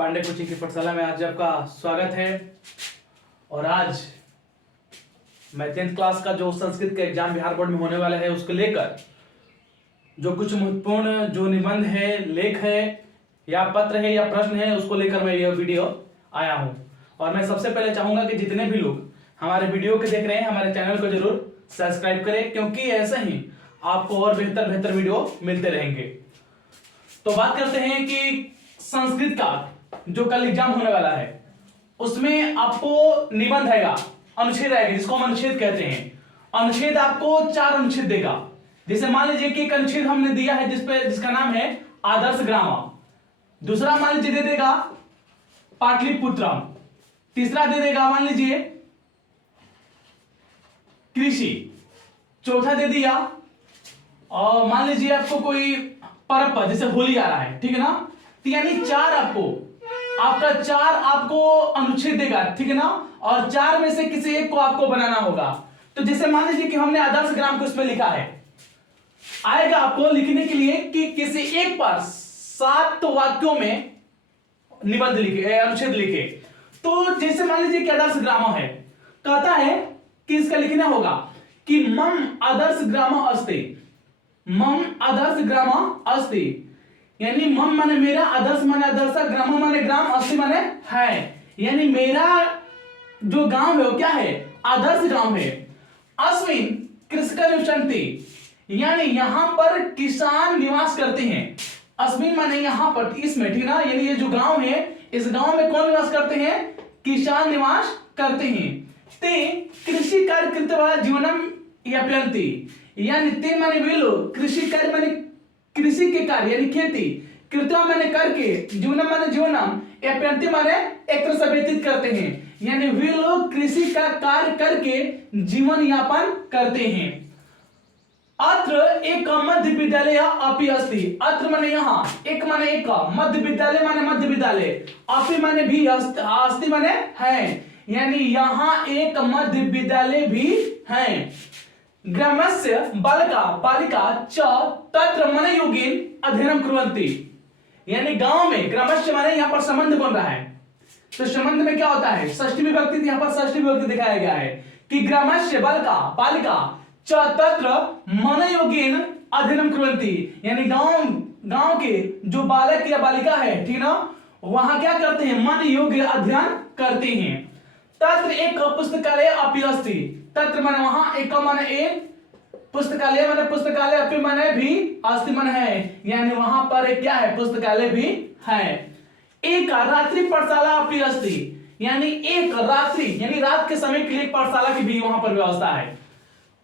Pandey coaching की पाठशाला में आज आपका स्वागत है। और आज मैं 10th क्लास का जो संस्कृत का एग्जाम बिहार बोर्ड में होने वाला है उसको लेकर जो कुछ महत्वपूर्ण जो निबंध है, लेख है या पत्र है या प्रश्न है, उसको लेकर मैं यह वीडियो आया हूं। और मैं सबसे पहले चाहूंगा कि जितने भी लोग हमारे वीडियो को देख रहे हैं हमारे चैनल को जरूर सब्सक्राइब करें, क्योंकि ऐसे ही आपको और बेहतर वीडियो मिलते रहेंगे। तो बात करते हैं कि संस्कृत का जो कल एग्जाम होने वाला है उसमें आपको निबंध आएगा, अनुच्छेद आएगा, जिसको हम अनुच्छेद कहते हैं। अनुच्छेद आपको 4 अनुच्छेद देगा। जैसे मान लीजिए कि एक अनुच्छेद हमने दिया है जिसका नाम है आदर्श ग्राम। दूसरा मान लीजिए दे देगा पाटलिपुत्रम। तीसरा दे देगा मान लीजिए कृषि। चौथा दे दिया और मान लीजिए आपको कोई पर्व, जैसे होली आ रहा है, ठीक है ना। तो यानी 4 आपको अनुच्छेद देगा, ठीक है ना। और 4 में से किसी एक को आपको बनाना होगा। तो जैसे मान लीजिए कि हमने आदर्श ग्राम को इसमें लिखा है, आएगा आपको लिखने के लिए कि किसी एक पर 7 वाक्यों में निबंध लिखे, अनुच्छेद लिखे। तो जैसे मान लीजिए कि आदर्श ग्राम है, कहता है कि इसका लिखना होगा कि मम आदर्श ग्राम अस्ति। मम आदर्श ग्राम अस्ति यानी मम माने मेरा, आदर्श माने आदर्श, ग्राम माने ग्राम, अस्ति माने है। यानी मेरा जो गांव है वो क्या है? आदर्श गांव है। अस्मिन कृषक निवसन्ति यानी यहां पर किसान निवास करते हैं। अस्मिन माने यहां पर, इसमें, ठीक ना। यानी ये जो गांव है इस गांव में कौन निवास करते हैं? किसान निवास करते हैं। ते कृषि कार्य कृत्वा जीवनम यापयन्ति यानी ते माने वे लोग, कृषि कार्य माने कृषि के कार्य यानी खेती, कृत्वा माने करके, जीवनम माने जीवनम, यापयन्ति माने एक तरह से व्यतीत करते हैं। यानी वे लोग कृषि का कार्य करके जीवन यापन करते हैं। अत्र एक मध्य विद्यालय अपि अस्ति। अत्र माने यहाँ, एक माने एक, मध्य विद्यालय माने मध्य विद्यालय, अपि माने भी, अस्ति माने है। यानी यहाँ एक मध्य विद्यालय भी है। ग्रामस्य बालका बालिका च तत्र मनयोगेन अध्ययनम कुर्वन्ति यानी गांव में, ग्रामस्य माने यहाँ पर संबंध बन रहा है। तो संबंध में क्या होता है? षष्ठी विभक्ति, यहाँ पर षष्ठी विभक्ति दिखाया गया है कि ग्रामस्य बालका बालिका च तत्र मनयोगेन अध्ययनम कुर्वन्ति यानी गांव के जो बालक या बालिका है, ठीक ना, वहां क्या करते हैं? मन योग्य अध्ययन करते हैं। तत्र एक पुस्तकालय अपि अस्ति। तत्र माने वहां, एक माने एक, पुस्तकालय माने पुस्तकालय, अपि माने भी, अस्ति माने है। यानी वहां पर एक क्या है? पुस्तकालय भी है। एक रात्रि पाठशाला अपि अस्ति यानी एक रात्रि यानी रात के समय के लिए पाठशाला की भी वहां पर व्यवस्था है।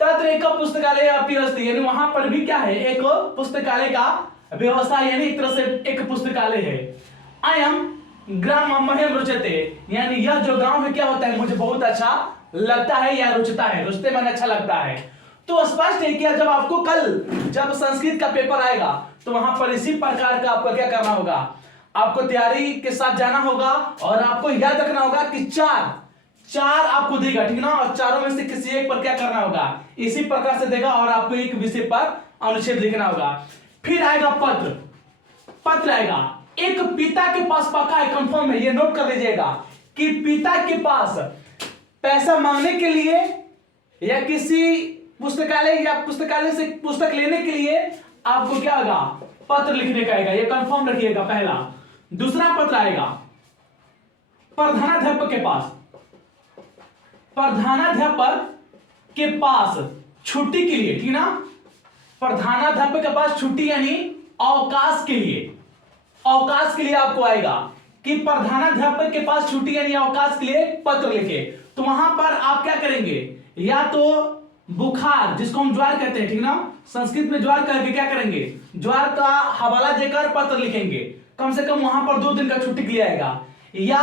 तत्र एक पुस्तकालय अपि अस्ति यानी वहां पर भी क्या है? एक पुस्तकालय का व्यवस्था, यानी एक तरह से एक पुस्तकालय है। अयम ग्राम मह्यम रुचते यानी यह जो गांव है क्या होता है? मुझे बहुत अच्छा लगता है या रुचता है। रुचते माने अच्छा लगता है। तो स्पष्ट है कि जब आपको कल जब संस्कृत का पेपर आएगा तो वहां पर इसी प्रकार का आपको क्या करना होगा? आपको तैयारी के साथ जाना होगा और आपको याद रखना होगा कि 4 आपको देगा, ठीक ना। और चारों में से किसी एक पर क्या करना होगा? इसी प्रकार से देगा और आपको एक विषय पर अनुच्छेद लिखना होगा। फिर आएगा पत्र आएगा। एक पिता के पास पक्का है, कंफर्म है, ये नोट कर लीजिएगा कि पिता के पास पैसा मांगने के लिए या किसी पुस्तकालय या पुस्तकालय से पुस्तक लेने के लिए आपको क्या होगा? पत्र लिखने का आएगा, ये कंफर्म रखिएगा पहला। दूसरा पत्र आएगा प्रधानाध्यापक के पास। प्रधानाध्यापक के पास छुट्टी के लिए, ठीक ना। प्रधानाध्यापक के पास छुट्टी यानी अवकाश के लिए, अवकाश के लिए आपको आएगा कि प्रधानाध्यापक के पास छुट्टी यानी अवकाश के लिए पत्र लिखे। तो वहां पर आप क्या करेंगे? या तो बुखार, जिसको हम ज्वार कहते हैं, ठीक ना, संस्कृत में ज्वार करके क्या करेंगे? ज्वार का हवाला देकर पत्र लिखेंगे। कम से कम वहां पर 2 दिन का छुट्टी के लिए आएगा। या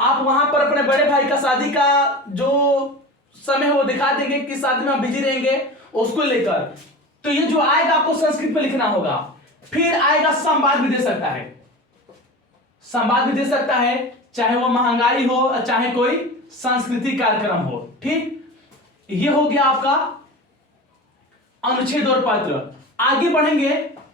आप वहां पर अपने बड़े भाई का शादी का जो समय है वो दिखा देंगे कि शादी में बिजी रहेंगे, उसको लेकर। तो ये जो आएगा आपको संस्कृत में लिखना होगा। फिर आएगा संवाद भी दे सकता है, संवाद भी दे सकता है, चाहे वो महंगाई हो चाहे कोई सांस्कृतिक कार्यक्रम हो, ठीक। ये हो गया आपका अनुच्छेद और पत्र। आगे बढ़ेंगे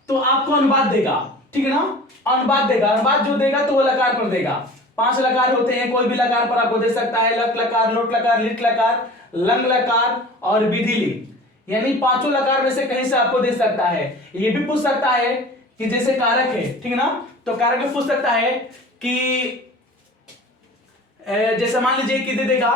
तो आपको अनुवाद देगा, ठीक है ना। अनुपात देगा, अनुपात जो देगा तो वो लकार पर देगा। 5 लकार होते हैं, कोई भी लकार पर आपको दे सकता है। लट लकार, लोट लकार, लिट लकार, लंग लकार और विधिली, यानी 5 लकार में से कहीं से आपको दे सकता है। ये भी पूछ सकता है कि जैसे कारक है, ठीक है ना, तो कारक में पूछ सकता है कि जैसे मान लीजिए कि दे देगा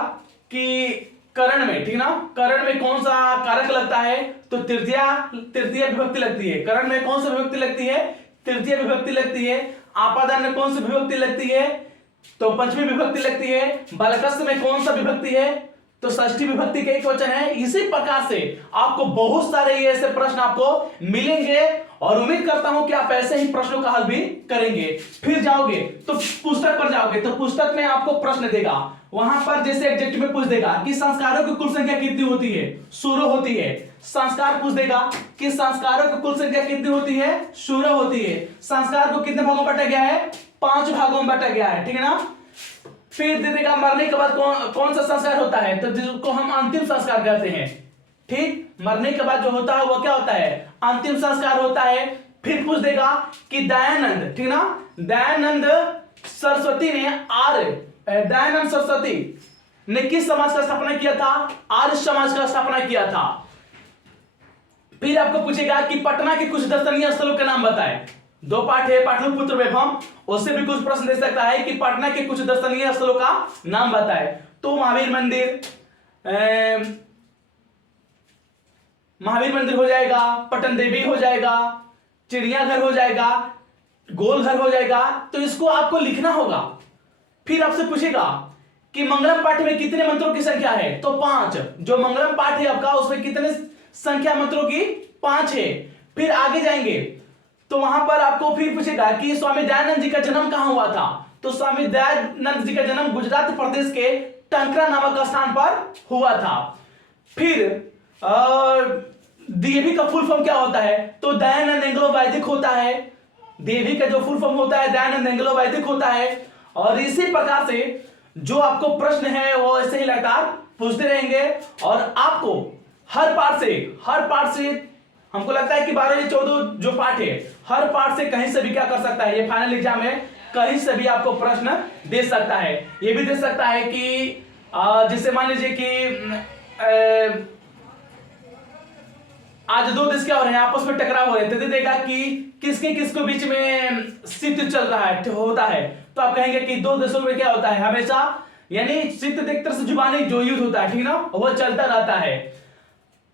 कि करण में, ठीक है ना, करण में कौन सा कारक लगता है, तो तृतीय विभक्ति लगती है। करण में कौन सी विभक्ति लगती है, तृतीय विभक्ति लगती है। आपादान में कौन सी विभक्ति लगती है, तो पंचमी विभक्ति लगती है। बालकस्थ में कौन सा विभक्ति है, तो षष्ठी विभक्ति का एक वचन है। इसी प्रकार से आपको बहुत सारे ये ऐसे प्रश्न आपको मिलेंगे और उम्मीद करता हूं कि आप ऐसे ही प्रश्नों का हल भी करेंगे। फिर जाओगे तो पुस्तक पर जाओगे तो पुस्तक में आपको प्रश्न देगा, वहां पर जैसे एडजेक्टिव में पूछ देगा कि संस्कारों की कुल संख्या कितनी होती है, 16 होती है। संस्कार पूछ देगा कि संस्कारों की कुल संख्या कितनी होती है, 16 होती है। संस्कार को कितने भागों में बांटा गया है, 5 भागों में बांटा गया है, ठीक है ना। फिर दे देगा मरने के बाद कौन सा संस्कार होता है, तो जिसको हम अंतिम संस्कार कहते हैं। ठीक, मरने के बाद जो होता है वो क्या होता है, अंतिम संस्कार होता है। फिर पूछ देगा कि दयानंद, ठीक ना, दयानंद सरस्वती ने किस समाज का स्थापना किया था, आर्य समाज का स्थापना किया था। फिर आपको पूछेगा कि पटना के कुछ दर्शनीय स्थलों के नाम बताएं। 2 पाठ है, पाटलिपुत्र वैभव, उससे भी कुछ प्रश्न दे सकता है कि पटना के कुछ दर्शनीय स्थलों का नाम बताए। तो महावीर मंदिर हो जाएगा, पटन देवी हो जाएगा, चिड़ियाघर हो जाएगा, गोलघर हो जाएगा। तो इसको आपको लिखना होगा। फिर आपसे पूछेगा कि मंगलम पाठ में कितने मंत्रों की संख्या है, तो 5। जो मंगलम पाठ है आपका उसमें कितने संख्या मंत्रों की, 5 है। फिर आगे जाएंगे तो वहां पर आपको फिर पूछेगा कि स्वामी दयानंद जी का जन्म कहां हुआ था, तो स्वामी दयानंद जी का जन्म गुजरात प्रदेश के टंकरा नामक स्थान पर हुआ था। फिर देवी का फुल फॉर्म क्या होता है, तो दयानंद एंग्लो वैदिक होता है। देवी का जो फुल फॉर्म होता है दयानंद एंग्लो वैदिक होता है। और इसी प्रकार से जो आपको प्रश्न है वो ऐसे ही लगातार पूछते रहेंगे और आपको हर पार्ट से हमको लगता है कि 12 या 14 जो पार्ट है, हर पार्ट से कहीं से भी क्या कर सकता है, ये फाइनल एग्जाम में कहीं से भी आपको प्रश्न दे सकता है। ये भी दे सकता है कि जैसे मान लीजिए कि आज 2 देश क्या हो रहे हैं, आपस में टकराव हो रहे थे, तो देगा कि किसके बीच में शीत चल रहा है, होता है। तो आप कहेंगे कि 2 देशों में क्या होता है हमेशा, यानी शीत एक तरह से जुबानी जो युद्ध होता है, ठीक ना, वो चलता रहता है।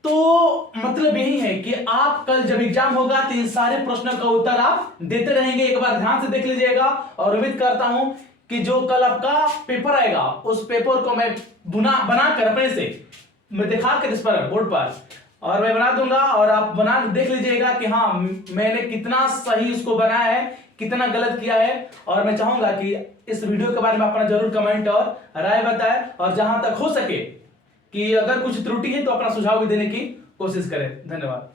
तो मतलब यही है कि आप कल जब एग्जाम होगा तो इन सारे प्रश्नों का उत्तर आप देते रहेंगे। एक बार ध्यान से देख लीजिएगा और उम्मीद करता हूं कि जो कल आपका पेपर आएगा उस पेपर को मैं बनाकर अपने से मैं दिखाकर इस पर बोर्ड पर और मैं बना दूंगा और आप बना देख लीजिएगा कि हाँ मैंने कितना सही इसको बनाया है, कितना गलत किया है। और मैं चाहूंगा कि इस वीडियो के बारे में अपना जरूर कमेंट और राय बताएं और जहां तक हो सके कि अगर कुछ त्रुटि है तो अपना सुझाव भी देने की कोशिश करें। धन्यवाद।